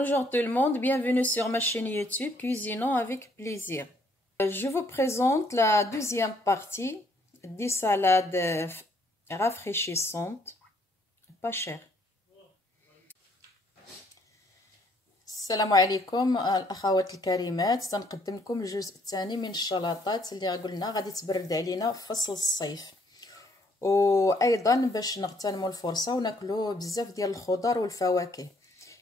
Bonjour tout le monde, bienvenue sur ma chaîne YouTube Cuisinons avec plaisir. Je vous présente la deuxième partie des salades rafraîchissantes, pas chères. السلام عليكم الاخوات الكريمات. سنقدم لكم الجزء الثاني من الشلاطات اللي قلنا غادي تبرد علينا في فصل الصيف، وايضا باش نغتنموا الفرصه وناكلوا بزاف ديال الخضر والفواكه.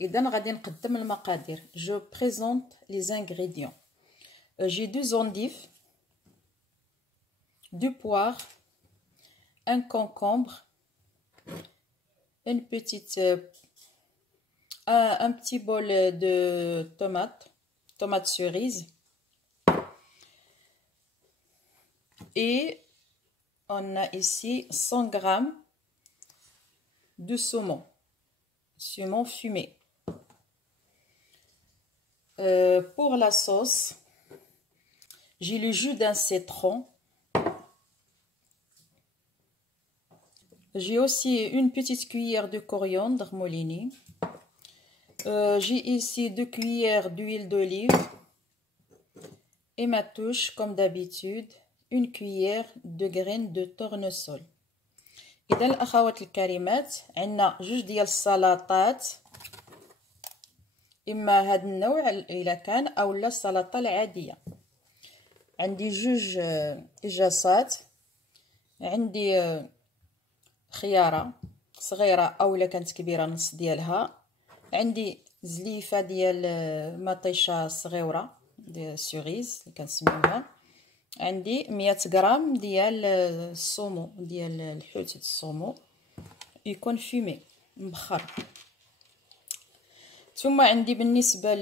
اذا غادي نقدم المقادير. جو بريزونت لي زانغريديون. جي دو زونديف، دو بوار، ان كونكombre, une petite un petit bol de tomates cerises, et on a ici 100 g de saumon fumé. Pour la sauce, j'ai le jus d'un citron. J'ai aussi une petite cuillère de coriandre mouliné. J'ai ici 2 cuillères d'huile d'olive et ma touche, comme d'habitude, une cuillère de graines de tournesol. إذا الأخوات الكريمات عندنا جوج ديال السلطات، إما هذا النوع إلا كان أو لا السلطة العادية. عندي جوج إجاصات، عندي خيارة صغيرة أو لا كانت كبيرة نص ديالها، عندي زليفه ديال مطيشه صغيره ديال سوريز اللي كنسميوها، عندي 100 غرام ديال الصومو ديال الحوت الصومو يكون فيمي مبخر. ثم عندي بالنسبه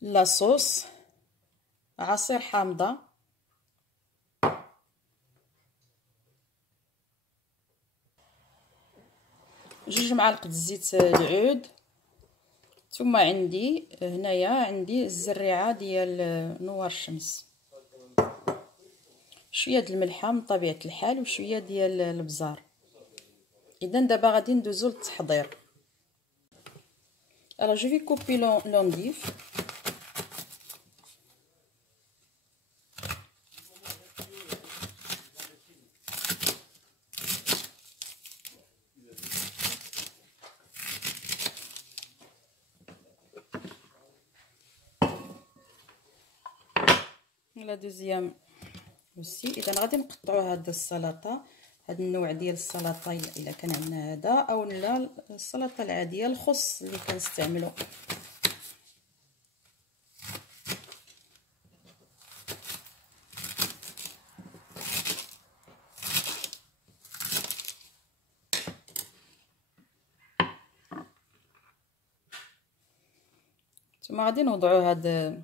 لاصوص عصير حامضه، جوج معالق زيت العود، ثم عندي هنايا الزريعه ديال نوار الشمس، شويه د الملحه من طبيعه الحال وشويه ديال البزار. اذا دابا غادي ندوزو للتحضير. Alors je vais couper l'endive. لا دوزيام aussi. اذا غادي نقطعوا هاد السلطه، هاد النوع ديال السلطه الا كان عندنا هذا او لا السلطه العاديه الخص اللي كنستعملوا. ثم غادي نوضعوا هاد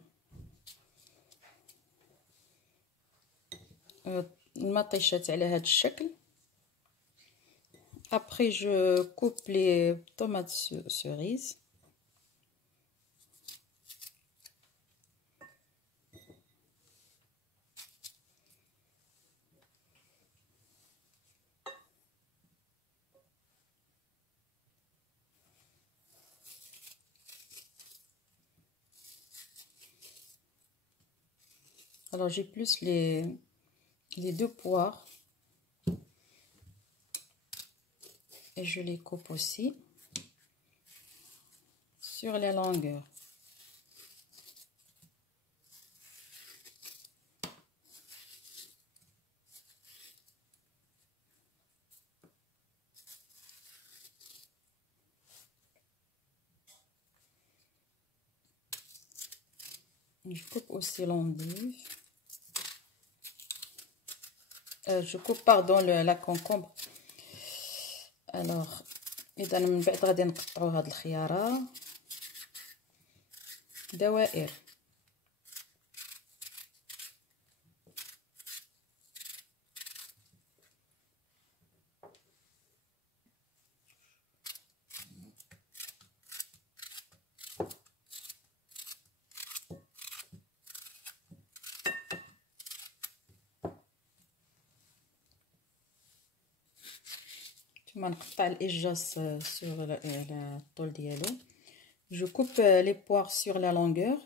المطيشات على هذا الشكل. Après je coupe les tomates cerises. Alors j'ai plus les 2 poires et je les coupe aussi sur les longueurs. Je coupe aussi l'endive. Je coupe pardon la concombre. Alors اذا من بعد غادي نقطعوا هاد الخياره دوائر. ثم نقطع الاجاص سور الطول ديالو. Je coupe les poires sur la longueur.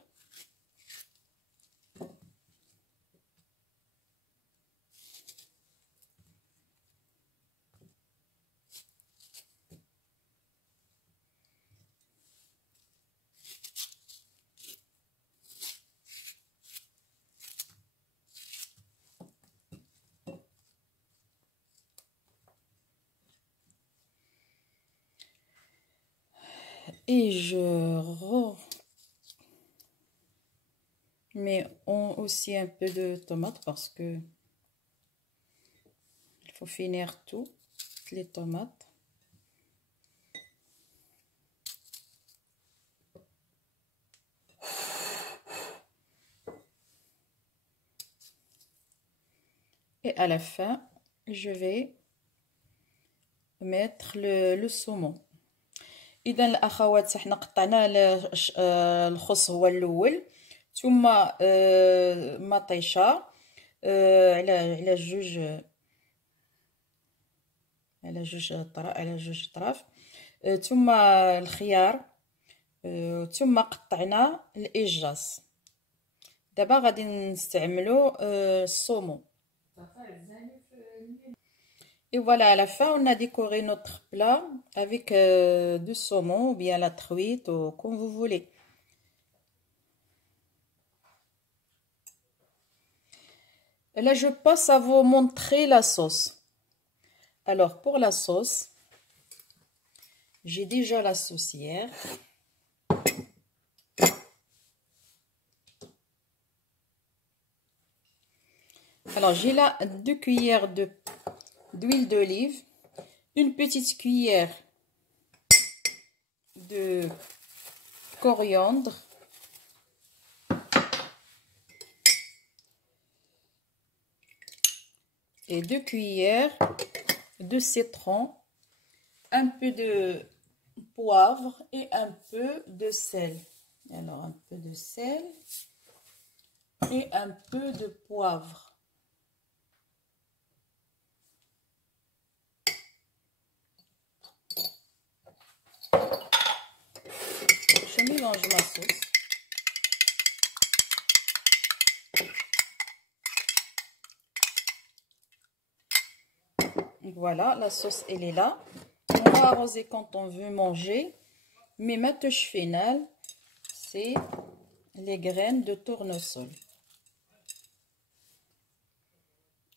Et je mets aussi un peu de tomate parce que il faut finir toutes les tomates. Et à la fin, je vais mettre le saumon. اذا الاخوات حنا قطعنا الخص هو الاول، ثم مطيشه على جوج طراف، ثم الخيار، ثم قطعنا الاجاص. دابا غادي نستعملو الصومون. Et voilà, à la fin, on a décoré notre plat avec du saumon ou bien la truite ou comme vous voulez. Et là, je passe à vous montrer la sauce. Alors, pour la sauce, j'ai déjà la saucière. Alors, j'ai là 2 cuillères d'huile d'olive, une petite cuillère de coriandre, et 2 cuillères de citron, un peu de poivre et un peu de sel. Alors, un peu de sel et un peu de poivre. Je mélange ma sauce. Voilà, la sauce elle est là. On va arroser quand on veut manger. Mais ma touche finale, c'est les graines de tournesol.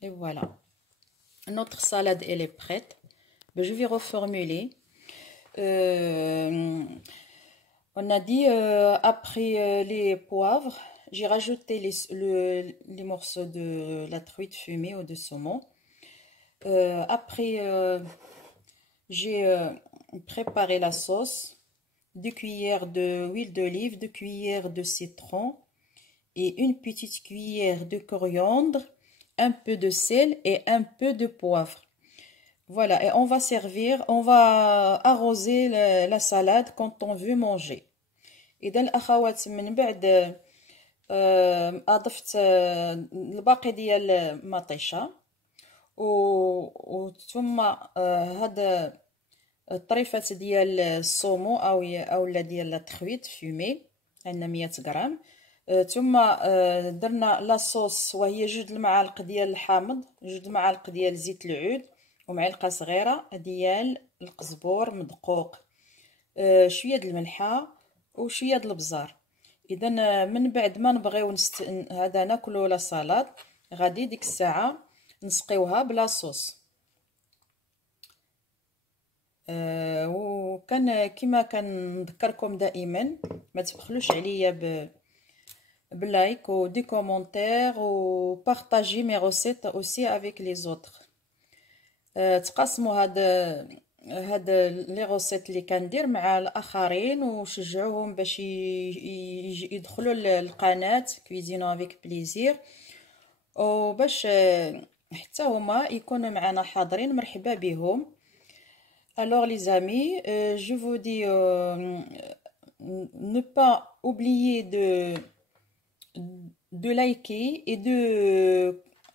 Et voilà. Notre salade elle est prête. Je vais reformuler. On a dit après les poivres, j'ai rajouté les morceaux de la truite fumée ou de saumon. Après, j'ai préparé la sauce, 2 cuillères d'huile d'olive, 2 cuillères de citron et une petite cuillère de coriandre, un peu de sel et un peu de poivre. Voilà, et on va servir, on va arroser la salade quand on veut manger. إذا الأخوات من بعد أضفت الباقي ديال المطيشة ثم هاد الطريفات ديال الصومو أو ديال التخويت فيمي، عندنا 100 غرام. ثم درنا لاصوص وهي 2 المعالق ديال الحامض، 2 المعالق ديال زيت العود، ومعلقه صغيره ديال القزبور مدقوق، شويه د الملحه وشويه د البزار. اذا من بعد ما نبغيو هذا ناكلو لا صالاد، غادي ديك الساعه نسقيوها بلا صوص. وكان كما كنذكركم دائما ما تبخلوش عليا بلايك و دي كومونتير و بارطاجي مي روسيت اوسي افيك لي زوتر. تقاسموا هاد لي روسيت اللي كندير مع الاخرين وشجعوهم باش يدخلوا للقناه كويزينو افيك بليزير، وباش حتى هما يكونوا معنا حاضرين. مرحبا بهم. Alors les amis, je vous dis ne pas oublier de liker et de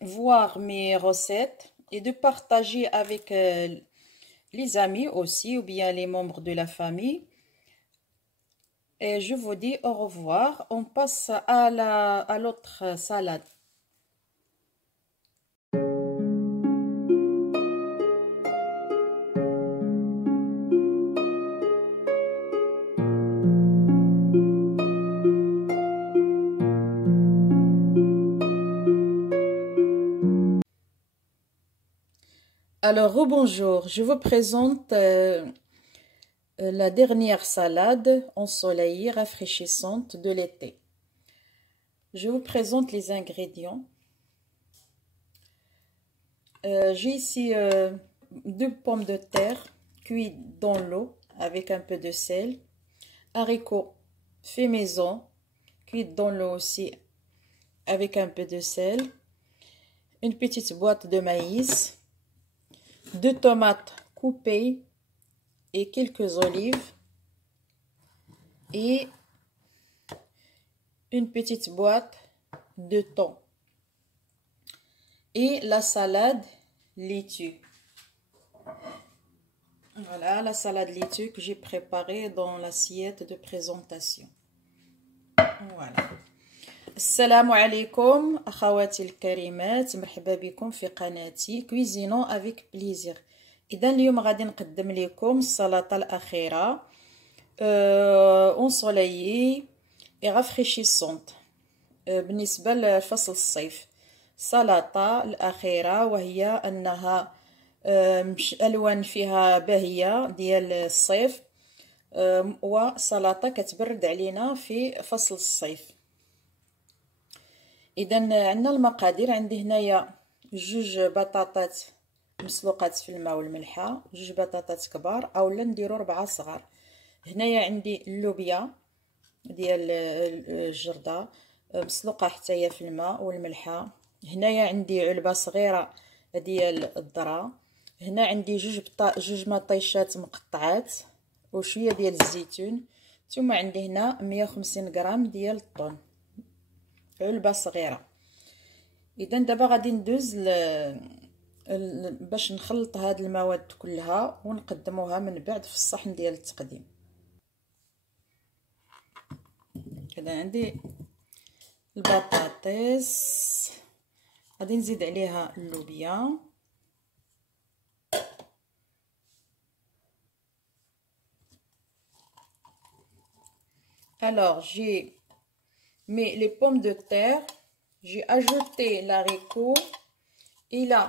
voir mes recettes et de partager avec les amis aussi ou bien les membres de la famille. Et je vous dis au revoir. On passe à l'autre salade. Alors, rebonjour, je vous présente la dernière salade ensoleillée, rafraîchissante de l'été. Je vous présente les ingrédients. J'ai ici 2 pommes de terre cuites dans l'eau avec un peu de sel, haricots faits maison, cuites dans l'eau aussi avec un peu de sel, une petite boîte de maïs, 2 tomates coupées et quelques olives et une petite boîte de thon et la salade laitue. Voilà la salade laitue que j'ai préparée dans l'assiette de présentation. Voilà. السلام عليكم اخواتي الكريمات، مرحبا بكم في قناتي كويزينو افيك بليزير. اذا اليوم غادي نقدم لكم السلطه الاخيره اونسوليي اي رافريشيسونت بالنسبه لفصل الصيف. السلطه الاخيره وهي انها الوان فيها باهيه ديال الصيف، وسلطه كتبرد علينا في فصل الصيف. اذا عندنا المقادير. عندي هنايا 2 بطاطات مسلوقات في الماء والملحه، 2 بطاطات كبار اولا نديرو 4 صغار. هنايا عندي اللوبيا ديال الجرده مسلوقه حتى هي في الماء والملحه. هنايا عندي علبه صغيره ديال الذره. هنا عندي 2 مطيشات مقطعات وشويه ديال الزيتون. ثم عندي هنا 150 غرام ديال الطون، علبه صغيره. اذا دابا غادي ندوز باش نخلط هاد المواد كلها ونقدموها من بعد في الصحن ديال التقديم. كذا عندي البطاطس، غادي نزيد عليها اللوبيا، alors j'ai mis les pommes de terre, j'ai ajouté l'haricot et là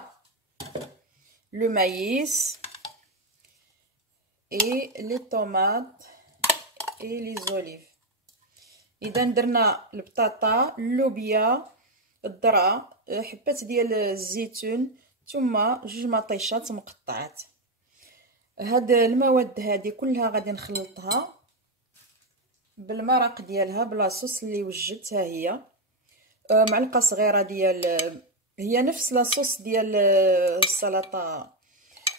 le maïs et les tomates et les olives. اذا درنا البطاطا، اللوبيا، الذره، حبات ديال الزيتون، ثم 2 مطيشات مقطعات. هاد المواد هذه كلها غادي نخلطها بالمرق ديالها بلاصوص اللي وجدت. ها هي معلقه صغيره ديال، هي نفس لاصوص ديال السلطه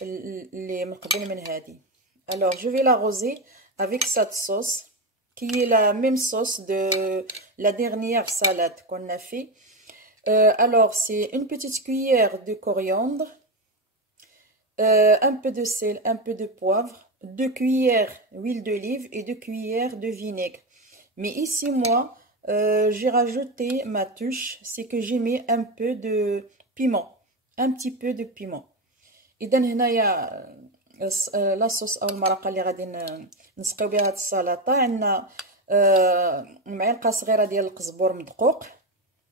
اللي من قبل من هذه. alors je vais l'arroser avec cette sauce qui est la même sauce de la dernière salade qu'on a fait. Alors c'est une petite cuillère de coriandre, un peu de sel, un peu de poivre, 2 cuillères d'huile d'olive et 2 cuillères de vinaigre. Mais ici moi j'ai rajouté ma touche, c'est que j'ai mis un peu de piment, un petit peu de piment. اذا هنايا لاصوص او المرقه اللي غادي نسقيو بها هاد السلطه. عندنا معلقه صغيره ديال القزبور مدقوق،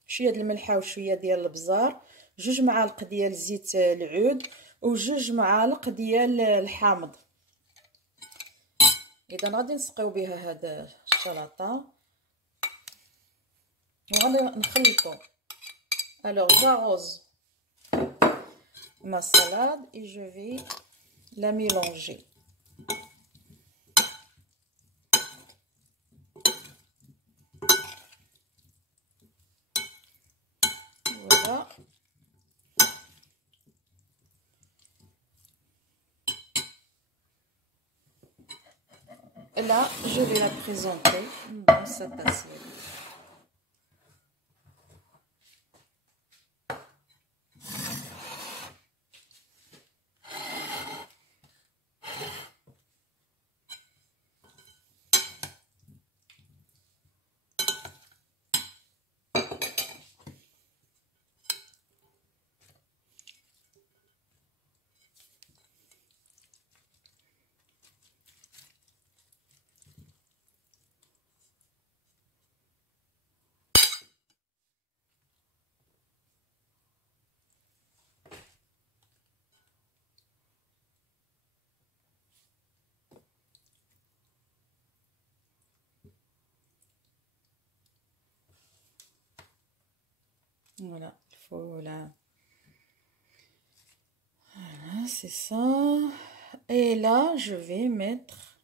شويه ديال الملحه وشويه ديال الابزار، 2 معالق ديال زيت العود و2 معالق ديال الحامض. اذا غادي نسقيو بها هاد السلطه وغادي نخلطو. alors j'arrose ma salade et je vais la mélanger. Voilà. Et là, je vais la présenter dans cette assiette. Voilà, il faut la... Voilà, c'est ça. Et là, je vais mettre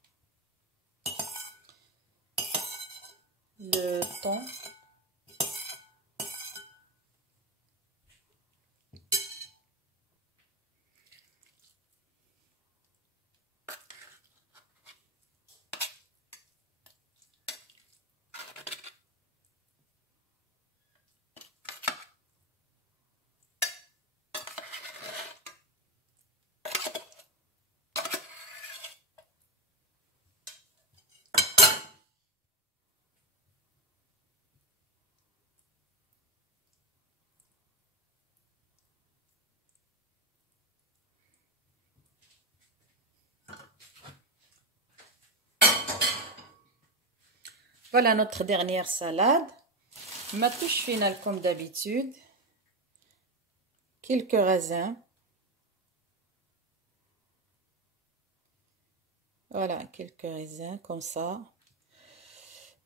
le thon. Voilà notre dernière salade. Ma touche finale comme d'habitude. Quelques raisins. Voilà, quelques raisins comme ça.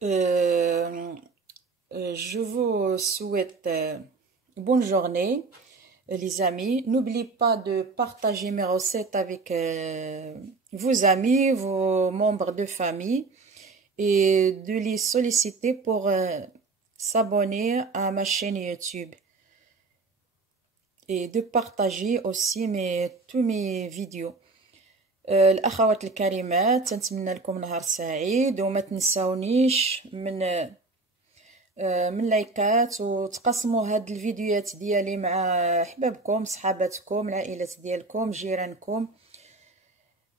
Je vous souhaite bonne journée, les amis. N'oubliez pas de partager mes recettes avec vos amis, vos membres de famille et de les solliciter pour s'abonner à ma chaîne YouTube et de partager aussi tous mes vidéos. الأخوات الكريمات، نتمنى لكم نهار سعيد، وما تنساونيش من لايكات، وتقسموا هاد الفيديوهات ديالي مع احبابكم، صحاباتكم، العائلات ديالكم، جيرانكم،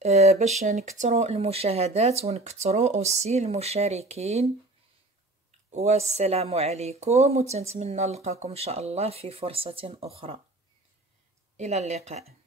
باش نكثروا المشاهدات ونكثروا اوسي المشاركين. والسلام عليكم، وتنتمنى نلقاكم ان شاء الله في فرصة اخرى. الى اللقاء.